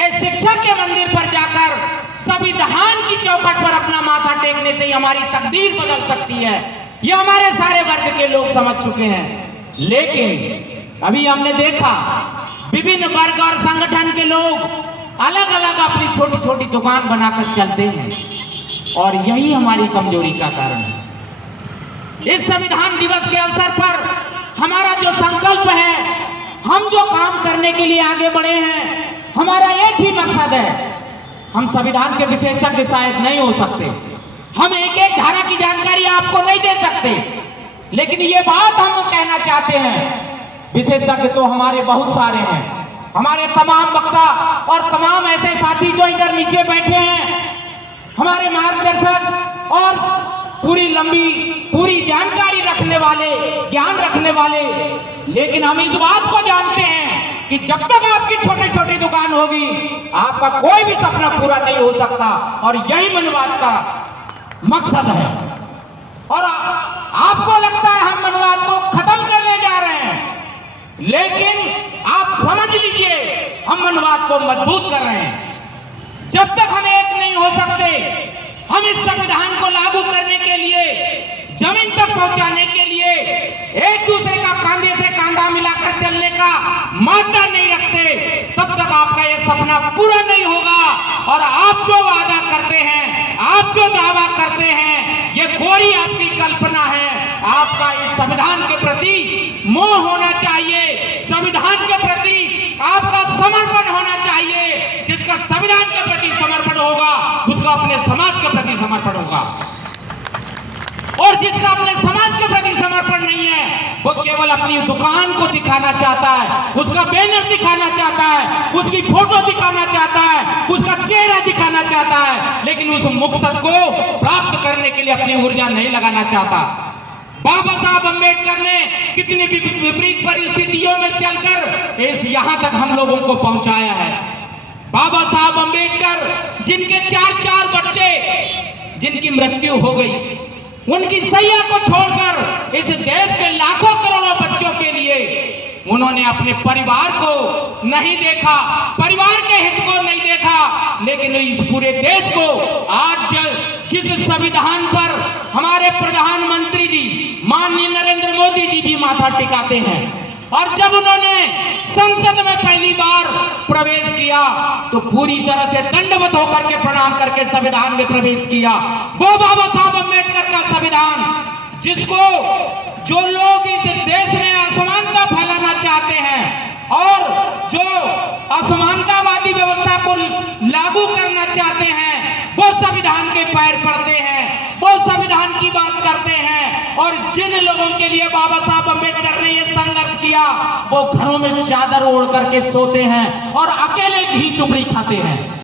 इस शिक्षक के मंदिर पर जाकर संविधान की चौखट पर अपना माथा टेकने से ही हमारी तकदीर बदल सकती है। ये हमारे सारे वर्ग के लोग समझ चुके हैं। लेकिन अभी हमने देखा विभिन्न वर्ग और संगठन के लोग अलग अलग अपनी छोटी छोटी दुकान बनाकर चलते हैं और यही हमारी कमजोरी का कारण है। इस संविधान दिवस के अवसर पर हमारा जो संकल्प है, हम जो काम करने के लिए आगे बढ़े हैं, हमारा एक ही मकसद है। हम संविधान के विशेषज्ञ शायद नहीं हो सकते, हम एक एक धारा की जानकारी आपको नहीं दे सकते, लेकिन ये बात हम कहना चाहते हैं, विशेषज्ञ तो हमारे बहुत सारे हैं। हमारे तमाम वक्ता और तमाम ऐसे साथी जो इधर नीचे बैठे हैं, हमारे मार्गदर्शक और पूरी जानकारी रखने वाले, ज्ञान रखने वाले, लेकिन हम इस बात को जानते हैं कि जब तक आपकी छोटी छोटी दुकान होगी, आपका कोई भी सपना पूरा नहीं हो सकता। और यही मनवाद का मकसद है। और आपको लगता है हम मनवाद को खत्म करने जा रहे हैं, लेकिन आप समझ लीजिए हम मनवाद को मजबूत कर रहे हैं। जब तक हम एक नहीं हो सकते, हम इस संविधान को लागू करने के लिए, जमीन तक पहुंचाने के लिए एक दूसरे का कांधे से कांधा मिलाकर चलने का मानना नहीं रखते, तब तक आपका यह सपना पूरा नहीं होगा। और आप जो वादा करते हैं, आप जो दावा करते हैं, ये कोरी आपकी कल्पना है। आपका इस संविधान के प्रति मोह होना चाहिए, संविधान के प्रति आपका समर्पण होना चाहिए। जिसका संविधान के प्रति समर्पण होगा, उसका अपने समाज के प्रति समर्पण होगा। और जिसका अपने समाज के प्रति समर्पण नहीं है, वो केवल अपनी दुकान को दिखाना चाहता है, उसका बैनर दिखाना चाहता है, उसकी फोटो दिखाना चाहता है, उसका चेहरा दिखाना चाहता है, लेकिन उस मकसद को प्राप्त करने के लिए अपनी ऊर्जा नहीं लगाना चाहता। बाबा साहब अम्बेडकर ने कितनी विपरीत परिस्थितियों में चलकर इस यहां तक हम लोगों को पहुंचाया है। बाबा साहब अम्बेडकर जिनके चार बच्चे जिनकी मृत्यु हो गई, उनकी सैया को छोड़कर इस देश के लाखों करोड़ों बच्चों के लिए उन्होंने अपने परिवार को नहीं देखा, परिवार के हित को नहीं देखा, लेकिन इस पूरे देश को आज जिस संविधान पर हमारे प्रधानमंत्री जी माननीय नरेंद्र मोदी जी भी माथा टिकाते हैं, और जब उन्होंने संसद में पहली बार प्रवेश किया तो पूरी तरह से दंडवत होकर के प्रणाम करके संविधान में प्रवेश किया। वो बाबा साहब अम्बेडकर का संविधान, जिसको जो लोग इस देश में असमानता फैलाना चाहते हैं और जो असमानतावादी व्यवस्था को लागू करना चाहते हैं, वो संविधान के पैर पड़ते हैं, वो संविधान की बात करते हैं। और जिन लोगों के लिए बाबा साहब अम्बेडकर ने ये संघर्ष किया, वो घरों में चादर ओढ़ करके सोते हैं और अकेले ही चुपड़ी खाते हैं।